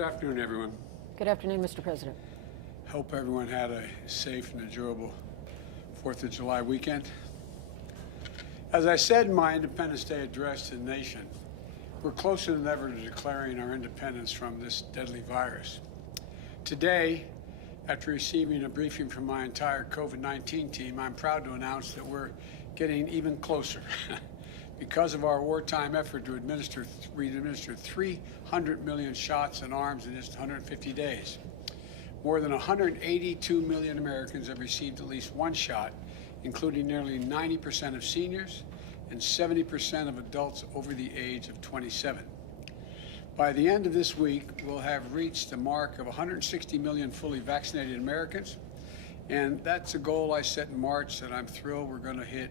Good afternoon, everyone. Good afternoon, Mr. President. Hope everyone had a safe and enjoyable 4th of July weekend. As I said in my Independence Day address to the nation, we're closer than ever to declaring our independence from this deadly virus. Today, after receiving a briefing from my entire COVID-19 team, I'm proud to announce that we're getting even closer. Because of our wartime effort to administer 300 million shots in arms in just 150 days. More than 182 million Americans have received at least one shot, including nearly 90% of seniors and 70% of adults over the age of 27. By the end of this week, we'll have reached the mark of 160 million fully vaccinated Americans, and that's a goal I set in March that I'm thrilled we're going to hit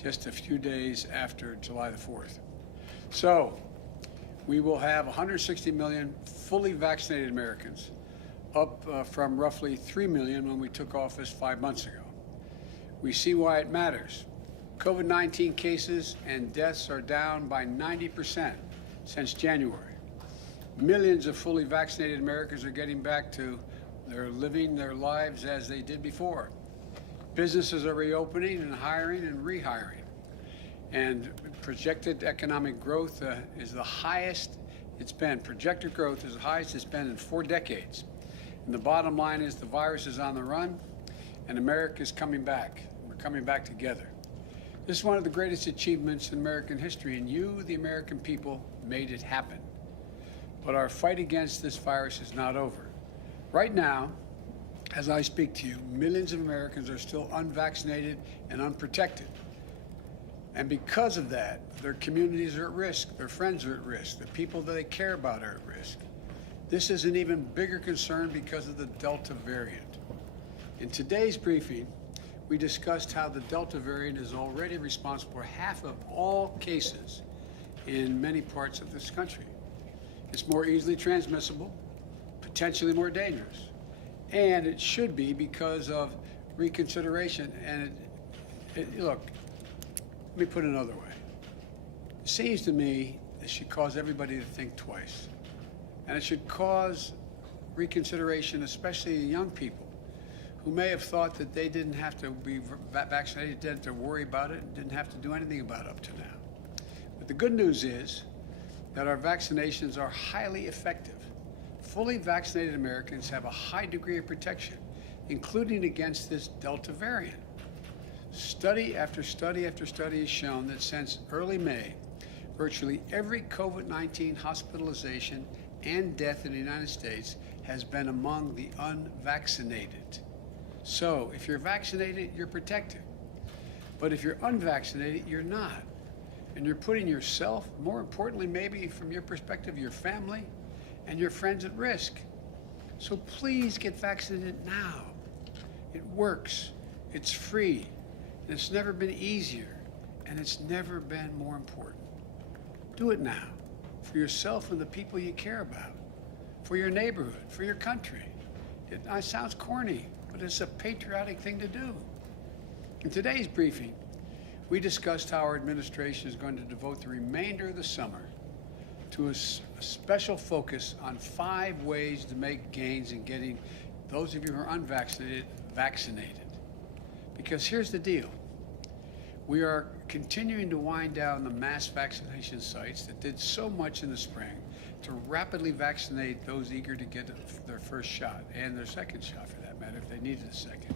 just a few days after July the 4th. So we will have 160 million fully vaccinated Americans, up from roughly 3 million when we took office 5 months ago. We see why it matters. COVID-19 cases and deaths are down by 90% since January. Millions of fully vaccinated Americans are getting back to living their lives as they did before. Businesses are reopening and hiring and rehiring. And projected economic growth is the highest it's been. Projected growth is the highest it's been in 4 decades. And the bottom line is the virus is on the run and America is coming back. We're coming back together. This is one of the greatest achievements in American history, and you, the American people, made it happen. But our fight against this virus is not over. Right now, as I speak to you, millions of Americans are still unvaccinated and unprotected. And because of that, their communities are at risk, their friends are at risk, the people that they care about are at risk. This is an even bigger concern because of the Delta variant. In today's briefing, we discussed how the Delta variant is already responsible for half of all cases in many parts of this country. It's more easily transmissible, potentially more dangerous. And it should be because of reconsideration. And look, let me put it another way. It seems to me it should cause everybody to think twice. And it should cause reconsideration, especially young people who may have thought that they didn't have to be vaccinated, didn't have to worry about it, and didn't have to do anything about it up to now. But the good news is that our vaccinations are highly effective. Fully vaccinated Americans have a high degree of protection, including against this Delta variant. Study after study after study has shown that since early May, virtually every COVID-19 hospitalization and death in the United States has been among the unvaccinated. So if you're vaccinated, you're protected. But if you're unvaccinated, you're not. And you're putting yourself, more importantly, maybe from your perspective, your family and your friends at risk. So please get vaccinated now. It works, it's free, and it's never been easier, and it's never been more important. Do it now, for yourself and the people you care about, for your neighborhood, for your country. It sounds corny, but it's a patriotic thing to do. In today's briefing, we discussed how our administration is going to devote the remainder of the summer to a special focus on 5 ways to make gains in getting those of you who are unvaccinated vaccinated. Because here's the deal. We are continuing to wind down the mass vaccination sites that did so much in the spring to rapidly vaccinate those eager to get their first shot and their second shot, for that matter, if they needed a second.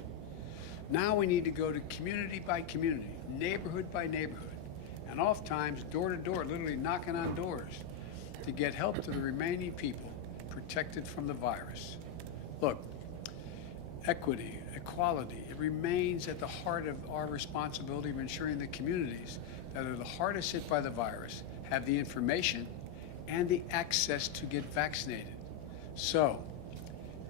Now we need to go to community by community, neighborhood by neighborhood, and oftentimes door to door, literally knocking on doors, to get help to the remaining people protected from the virus. Look, equity, equality, it remains at the heart of our responsibility of ensuring the communities that are the hardest hit by the virus have the information and the access to get vaccinated. So,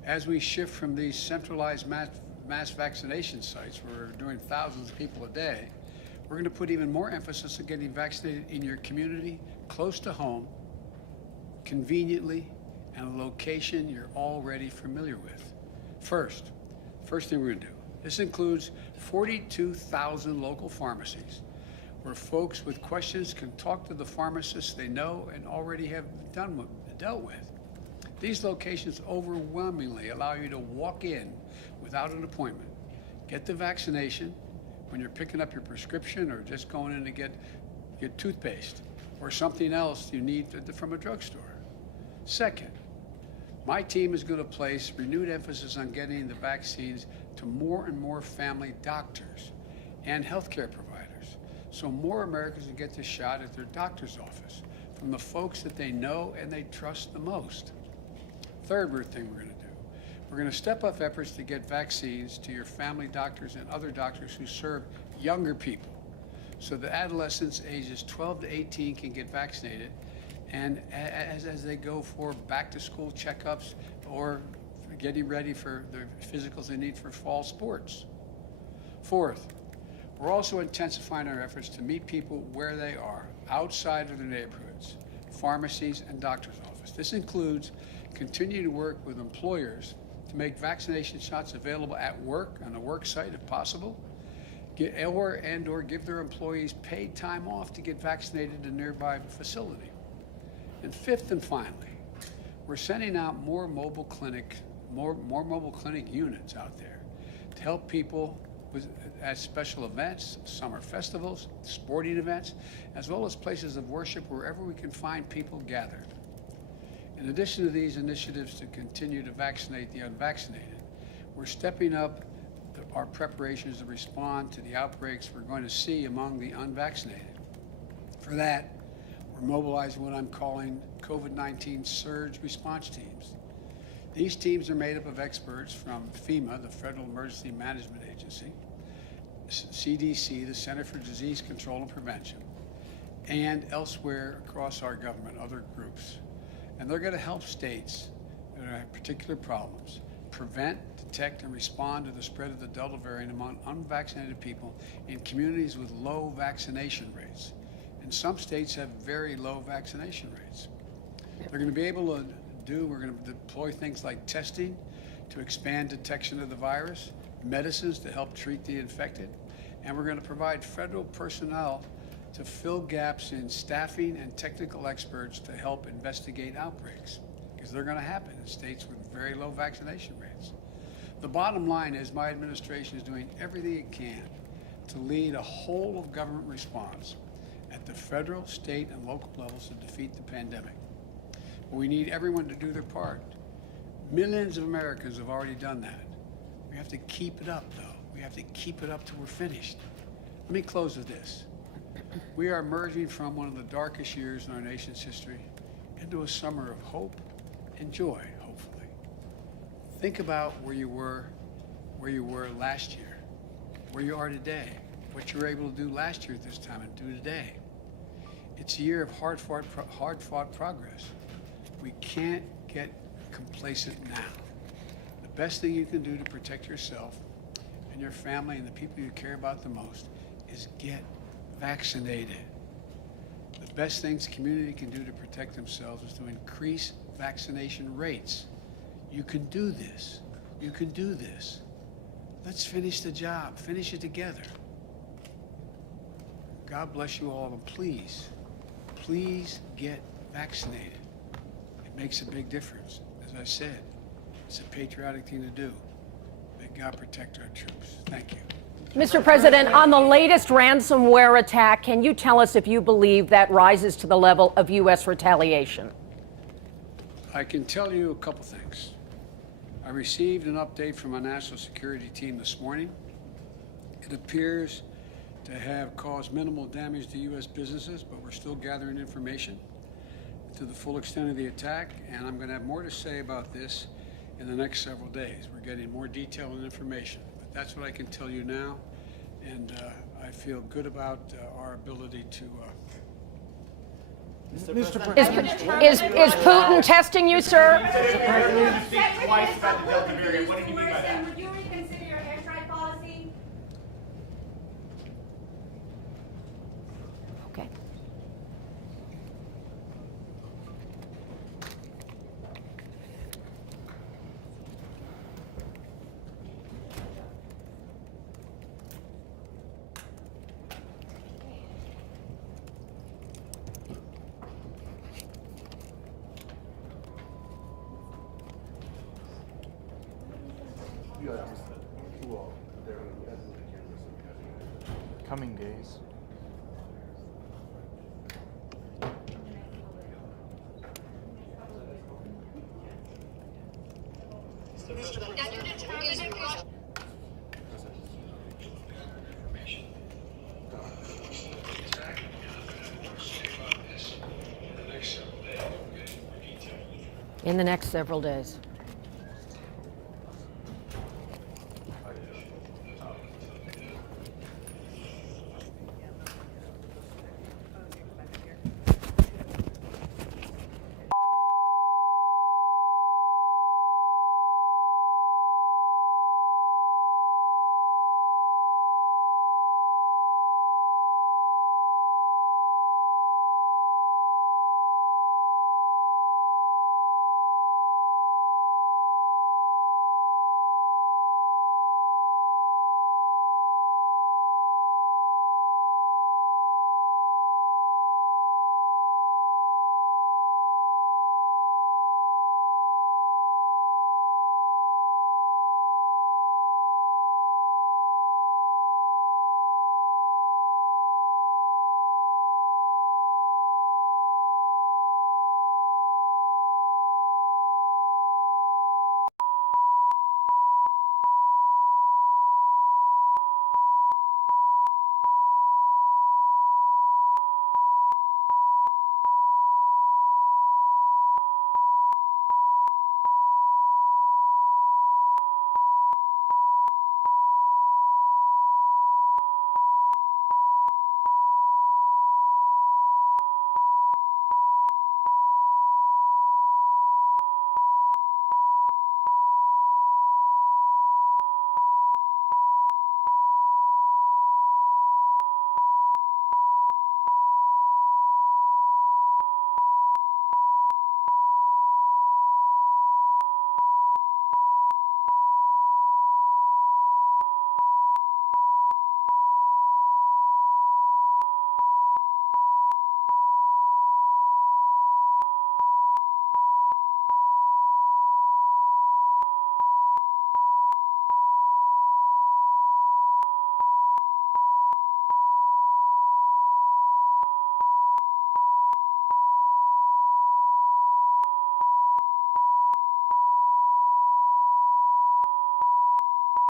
as we shift from these centralized mass vaccination sites where we're doing thousands of people a day, we're going to put even more emphasis on getting vaccinated in your community, close to home, conveniently, and a location you're already familiar with. First thing we're going to do, this includes 42,000 local pharmacies where folks with questions can talk to the pharmacists they know and already have dealt with. These locations overwhelmingly allow you to walk in without an appointment, get the vaccination when you're picking up your prescription or just going in to get toothpaste or something else you need from a drugstore. Second, my team is going to place renewed emphasis on getting the vaccines to more and more family doctors and healthcare providers, so more Americans can get the shot at their doctor's office from the folks that they know and they trust the most. Third thing we're going to do, we're going to step up efforts to get vaccines to your family doctors and other doctors who serve younger people, so that adolescents ages 12 to 18 can get vaccinated, and as they go for back-to-school checkups or getting ready for the physicals they need for fall sports. Fourth, we're also intensifying our efforts to meet people where they are, outside of their neighborhoods, pharmacies, and doctor's office. This includes continuing to work with employers to make vaccination shots available at work, on a work site if possible, or give their employees paid time off to get vaccinated in a nearby facility. And fifth and finally, we're sending out more mobile clinic units out there to help people at special events, summer festivals, sporting events, as well as places of worship wherever we can find people gathered. In addition to these initiatives to continue to vaccinate the unvaccinated, we're stepping up our preparations to respond to the outbreaks we're going to see among the unvaccinated. For that, we're mobilizing what I'm calling COVID-19 surge response teams. These teams are made up of experts from FEMA, the Federal Emergency Management Agency, CDC, the Center for Disease Control and Prevention, and elsewhere across our government, other groups. And they're going to help states that have particular problems prevent, detect, and respond to the spread of the Delta variant among unvaccinated people in communities with low vaccination rates. And some states have very low vaccination rates. They're going to be able to we're going to deploy things like testing to expand detection of the virus, medicines to help treat the infected, and we're going to provide federal personnel to fill gaps in staffing and technical experts to help investigate outbreaks, because they're going to happen in states with very low vaccination rates. The bottom line is my administration is doing everything it can to lead a whole of government response at the federal, state, and local levels to defeat the pandemic. But we need everyone to do their part. Millions of Americans have already done that. We have to keep it up, though. We have to keep it up till we're finished. Let me close with this. We are emerging from one of the darkest years in our nation's history into a summer of hope and joy, hopefully. Think about where you were last year, where you are today, what you were able to do last year at this time and do today. It's a year of hard-fought progress. We can't get complacent now. The best thing you can do to protect yourself and your family and the people you care about the most is get vaccinated. The best things the community can do to protect themselves is to increase vaccination rates. You can do this. You can do this. Let's finish the job. Finish it together. God bless you all, and please, please get vaccinated. It makes a big difference. As I said, it's a patriotic thing to do. May God protect our troops. Thank you. Mr. President, on the latest ransomware attack, can you tell us if you believe that rises to the level of U.S. retaliation? I can tell you a couple things. I received an update from a national security team this morning. It appears to have caused minimal damage to U.S. businesses, but we're still gathering information to the full extent of the attack, and I'm going to have more to say about this in the next several days. We're getting more detail and information, but that's what I can tell you now, and I feel good about our ability to Mr. President. Is Putin testing you, sir? You speak twice about the Delta variant. What did you mean by that? Would you reconsider your airstrike policy? Okay. Coming days. In the next several days.